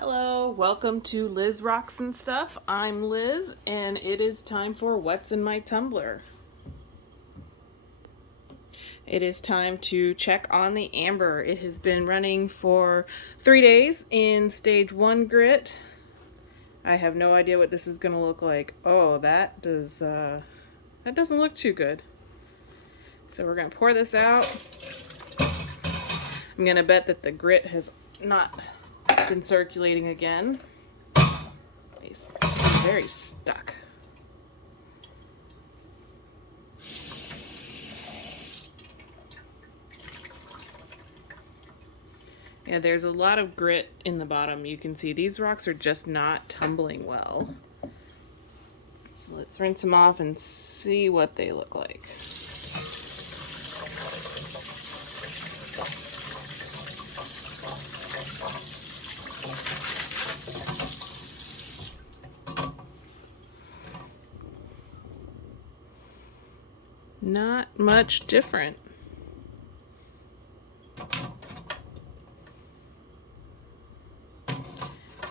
Hello, welcome to Liz Rocks and Stuff. I'm Liz, and it is time for What's in My Tumbler. It is time to check on the amber. It has been running for 3 days in stage 1 grit. I have no idea what this is going to look like. Oh, that doesn't look too good. So we're going to pour this out. I'm going to bet that the grit has not been circulating again. It's very stuck. Yeah, there's a lot of grit in the bottom. You can see these rocks are just not tumbling well. So let's rinse them off and see what they look like. Not much different.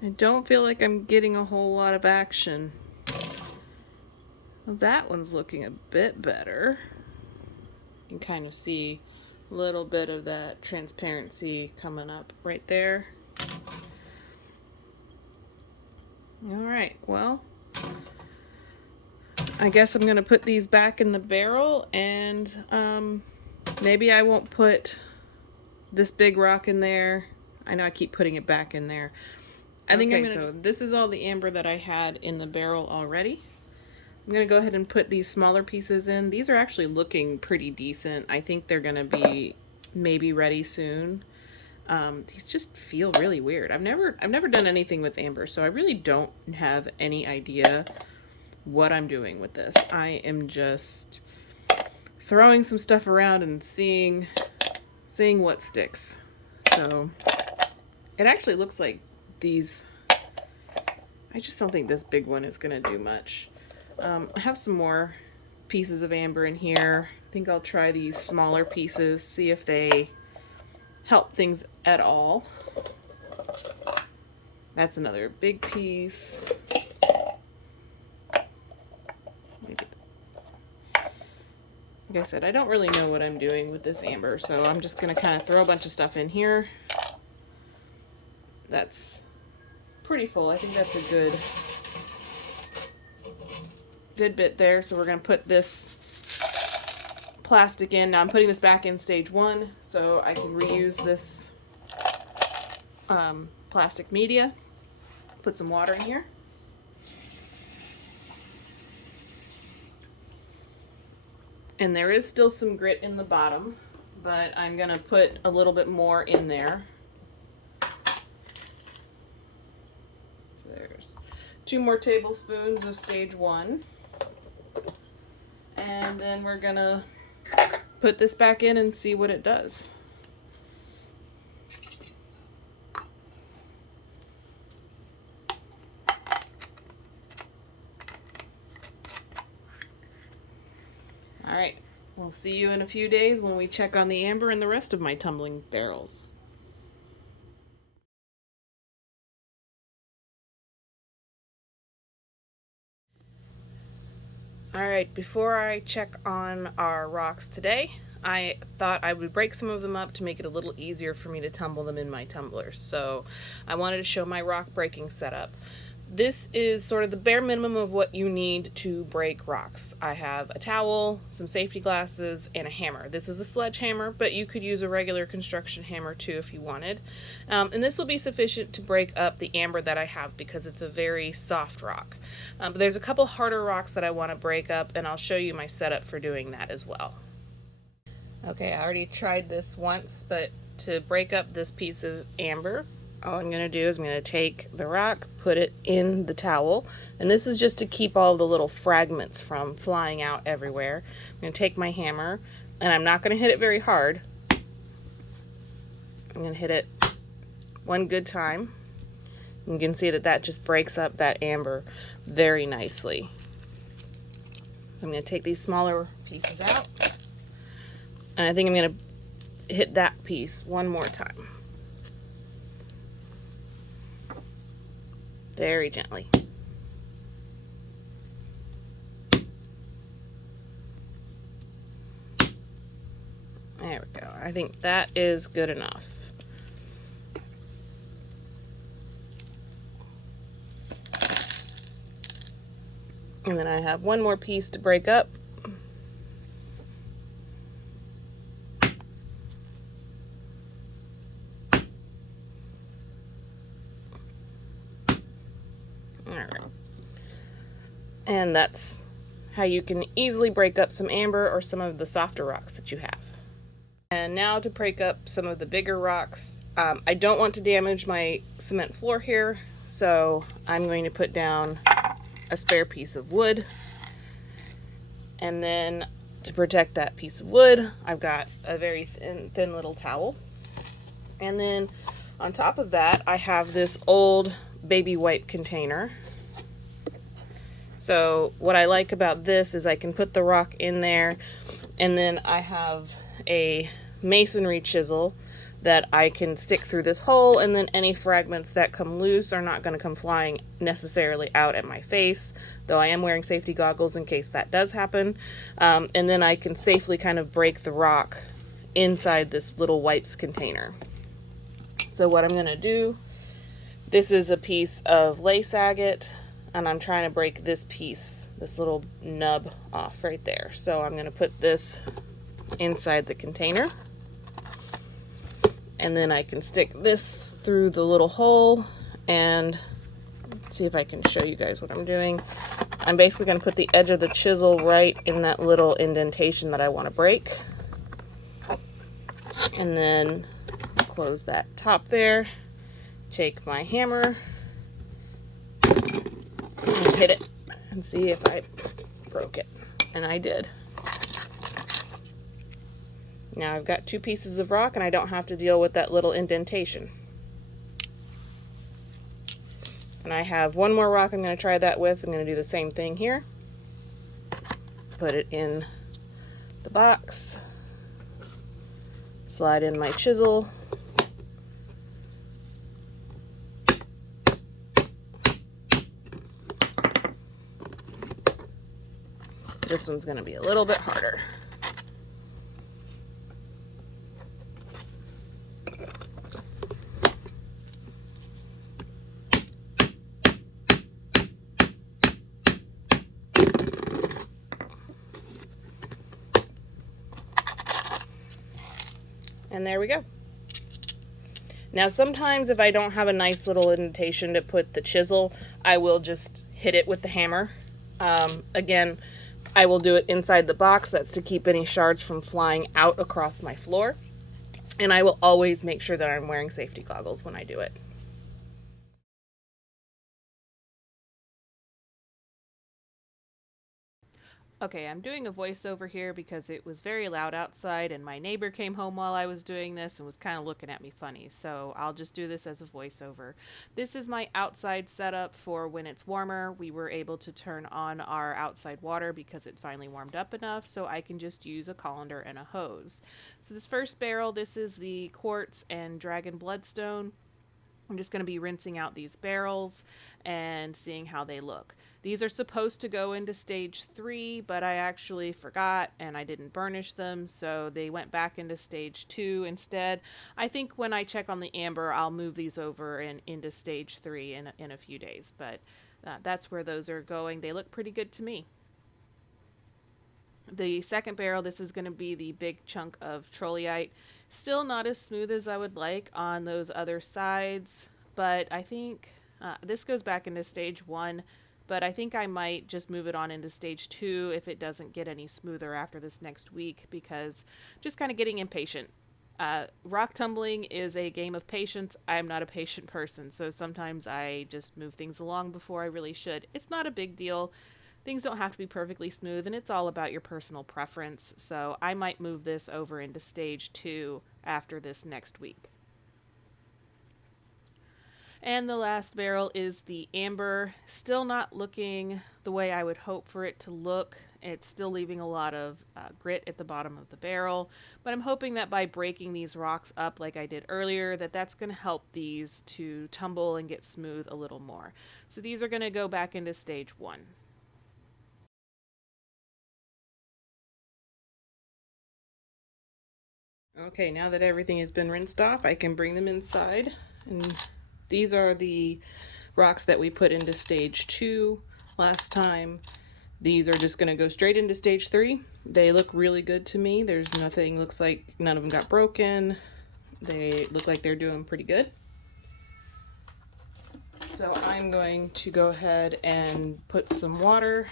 I don't feel like I'm getting a whole lot of action. Well, that one's looking a bit better. You can kind of see a little bit of that transparency coming up right there. Alright, well, I guess I'm going to put these back in the barrel, and maybe I won't put this big rock in there. I know I keep putting it back in there. I think I'm gonna. So this is all the amber that I had in the barrel already. I'm gonna go ahead and put these smaller pieces in. These are actually looking pretty decent. I think they're gonna be maybe ready soon. These just feel really weird. I've never done anything with amber, so I really don't have any idea what I'm doing with this. I am just throwing some stuff around and seeing what sticks. So it actually looks like these, I just don't think this big one is gonna do much. I have some more pieces of amber in here. I think I'll try these smaller pieces, see if they help things at all. That's another big piece. Maybe. Like I said, I don't really know what I'm doing with this amber, so I'm just gonna kind of throw a bunch of stuff in here. That's pretty full. I think that's a good bit there. So we're going to put this plastic in. Now I'm putting this back in stage 1 so I can reuse this plastic media. Put some water in here. And there is still some grit in the bottom, but I'm going to put a little bit more in there. There's 2 more tablespoons of stage 1. And then we're gonna put this back in and see what it does. Alright, we'll see you in a few days when we check on the amber and the rest of my tumbling barrels. Alright, before I check on our rocks today, I thought I would break some of them up to make it a little easier for me to tumble them in my tumblers. So I wanted to show my rock breaking setup. This is sort of the bare minimum of what you need to break rocks. I have a towel, some safety glasses, and a hammer. This is a sledgehammer, but you could use a regular construction hammer too if you wanted. And this will be sufficient to break up the amber that I have because it's a very soft rock. But there's a couple harder rocks that I want to break up, and I'll show you my setup for doing that as well. Okay, I already tried this once, but to break up this piece of amber, all I'm going to do is I'm going to take the rock, put it in the towel, and this is just to keep all the little fragments from flying out everywhere. I'm going to take my hammer, and I'm not going to hit it very hard. I'm going to hit it one good time. You can see that that just breaks up that amber very nicely. I'm going to take these smaller pieces out, and I think I'm going to hit that piece one more time. very gently. There we go. I think that is good enough. And then I have one more piece to break up. Alright. And that's how you can easily break up some amber or some of the softer rocks that you have. And now to break up some of the bigger rocks. I don't want to damage my cement floor here, so I'm going to put down a spare piece of wood. And then to protect that piece of wood, I've got a very thin little towel. And then on top of that, I have this old baby wipe container. So what I like about this is I can put the rock in there, and then I have a masonry chisel that I can stick through this hole, and then any fragments that come loose are not going to come flying necessarily out at my face, though I am wearing safety goggles in case that does happen. And then I can safely kind of break the rock inside this little wipes container. So what I'm going to do, this is a piece of lace agate, and I'm trying to break this piece, this little nub off right there. So I'm going to put this inside the container. And then I can stick this through the little hole and see if I can show you guys what I'm doing. I'm basically going to put the edge of the chisel right in that little indentation that I want to break. And then close that top there. Take my hammer and hit it and see if I broke it. And I did. Now I've got two pieces of rock and I don't have to deal with that little indentation. And I have one more rock I'm going to try that with. I'm going to do the same thing here. Put it in the box. Slide in my chisel. This one's going to be a little bit harder. And there we go. Now sometimes if I don't have a nice little indentation to put the chisel, I will just hit it with the hammer. Again, I will do it inside the box. That's to keep any shards from flying out across my floor. And I will always make sure that I'm wearing safety goggles when I do it. Okay, I'm doing a voiceover here because it was very loud outside and my neighbor came home while I was doing this and was kind of looking at me funny, so I'll just do this as a voiceover. This is my outside setup for when it's warmer. We were able to turn on our outside water because it finally warmed up enough, so I can just use a colander and a hose. So this first barrel, this is the Quartz and Dragon Bloodstone. I'm just going to be rinsing out these barrels and seeing how they look. These are supposed to go into stage 3, but I actually forgot and I didn't burnish them, so they went back into stage 2 instead. I think when I check on the amber, I'll move these over and into stage 3 in a few days, but that's where those are going. They look pretty good to me. The second barrel, this is going to be the big chunk of Trolleite. Still not as smooth as I would like on those other sides, but I think this goes back into stage 1, but I think I might just move it on into stage 2 if it doesn't get any smoother after this next week, because I'm just kind of getting impatient. Rock tumbling is a game of patience. I'm not a patient person, so sometimes I just move things along before I really should. It's not a big deal. Things don't have to be perfectly smooth, and it's all about your personal preference, so I might move this over into stage 2 after this next week. And the last barrel is the amber. Still not looking the way I would hope for it to look. It's still leaving a lot of grit at the bottom of the barrel, but I'm hoping that by breaking these rocks up like I did earlier, that's going to help these to tumble and get smooth a little more. So these are going to go back into stage 1. Okay, now that everything has been rinsed off, I can bring them inside. And these are the rocks that we put into stage 2 last time. These are just going to go straight into stage 3. They look really good to me. There's nothing, looks like none of them got broken. They look like they're doing pretty good. So I'm going to go ahead and put some water .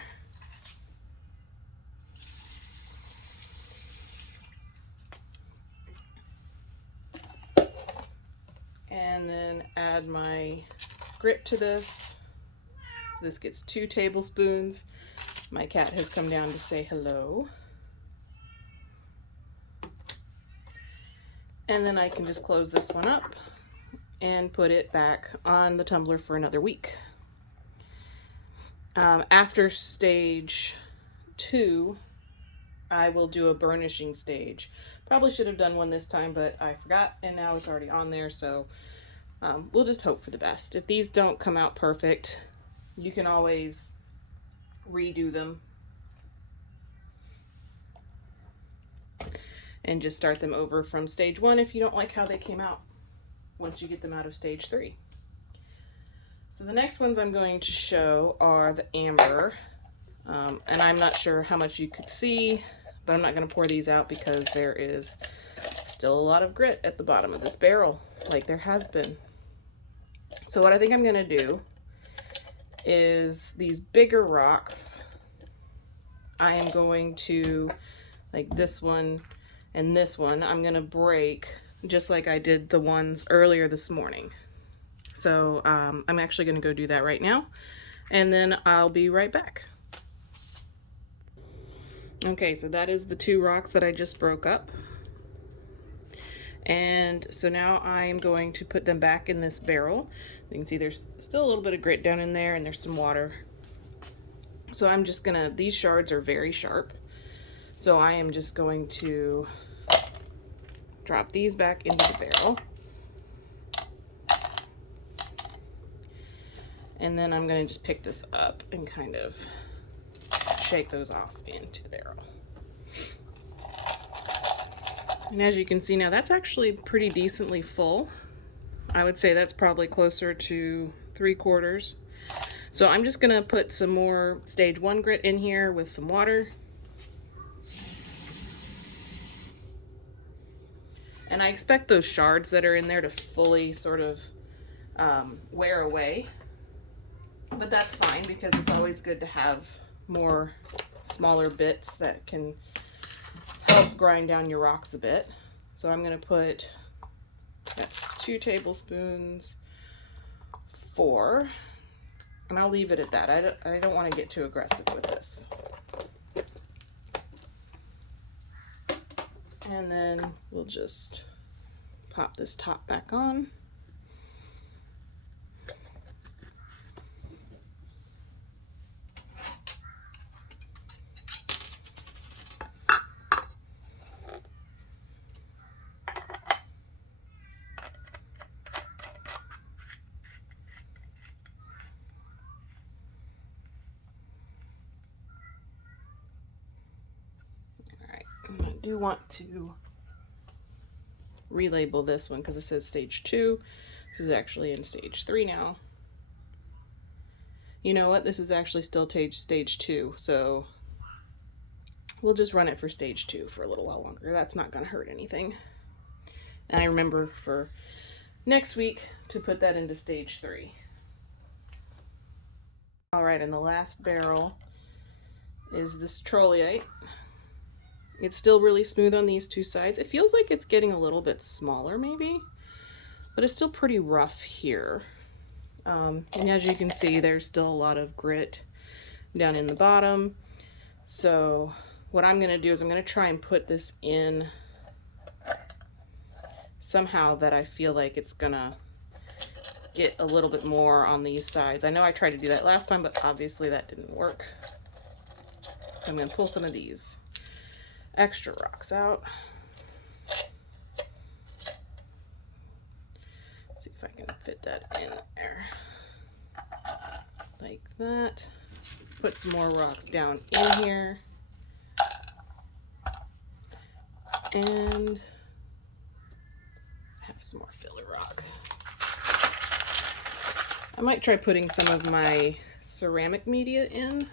And then add my grit to this. So this gets 2 tablespoons. My cat has come down to say hello. And then I can just close this one up and put it back on the tumbler for another week. After stage 2, I will do a burnishing stage. Probably should have done one this time, but I forgot, and now it's already on there, so we'll just hope for the best. If these don't come out perfect, you can always redo them and just start them over from stage 1 if you don't like how they came out once you get them out of stage 3. So the next ones I'm going to show are the amber, and I'm not sure how much you could see, but I'm not going to pour these out because there is still a lot of grit at the bottom of this barrel, like there has been. So what I think I'm going to do is these bigger rocks, I am going to, like this one and this one, I'm going to break just like I did the ones earlier this morning. So I'm actually going to go do that right now, and then I'll be right back. Okay, so that is the 2 rocks that I just broke up. And so now I'm going to put them back in this barrel. You can see there's still a little bit of grit down in there, and there's some water. So I'm just gonna, these shards are very sharp, so I am just going to drop these back into the barrel. And then I'm gonna just pick this up and kind of shake those off into the barrel. And as you can see now, that's actually pretty decently full. I would say that's probably closer to 3/4. So I'm just gonna put some more stage 1 grit in here with some water. And I expect those shards that are in there to fully sort of wear away. But that's fine, because it's always good to have more smaller bits that can help grind down your rocks a bit. So I'm going to put, that's 2 tablespoons, 4, and I'll leave it at that. I don't want to get too aggressive with this. And then we'll just pop this top back on. I do want to relabel this one because it says stage 2. This is actually in stage 3 now. You know what? This is actually still stage 2, so we'll just run it for stage 2 for a little while longer. That's not going to hurt anything. And I remember for next week to put that into stage 3. All right, and the last barrel is this Trolleite. It's still really smooth on these 2 sides. It feels like it's getting a little bit smaller maybe, but it's still pretty rough here. And as you can see, there's still a lot of grit down in the bottom. So what I'm going to do is I'm going to try and put this in somehow that I feel like it's going to get a little bit more on these sides. I know I tried to do that last time, but obviously that didn't work. I'm going to pull some of these extra rocks out. See if I can fit that in there. Like that. Put some more rocks down in here. And have some more filler rock. I might try putting some of my ceramic media in.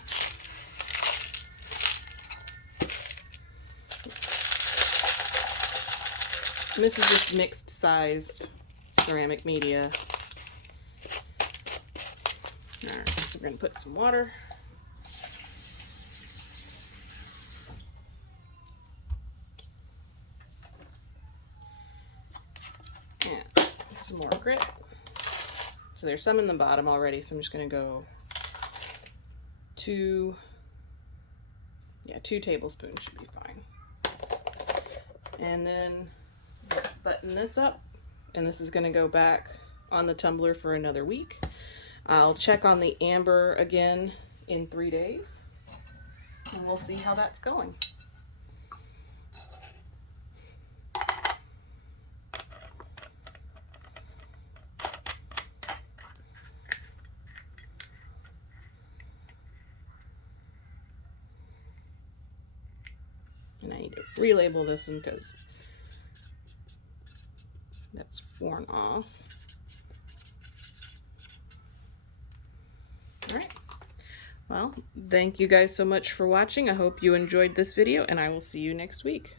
And this is just mixed sized ceramic media. Alright, so we're going to put some water. And some more grit. So there's some in the bottom already, so I'm just going to go 2 tablespoons should be fine. And then button this up, and this is going to go back on the tumbler for another week. I'll check on the amber again in 3 days, and we'll see how that's going. And I need to relabel this one because that's worn off. All right. Well, thank you guys so much for watching. I hope you enjoyed this video, and I will see you next week.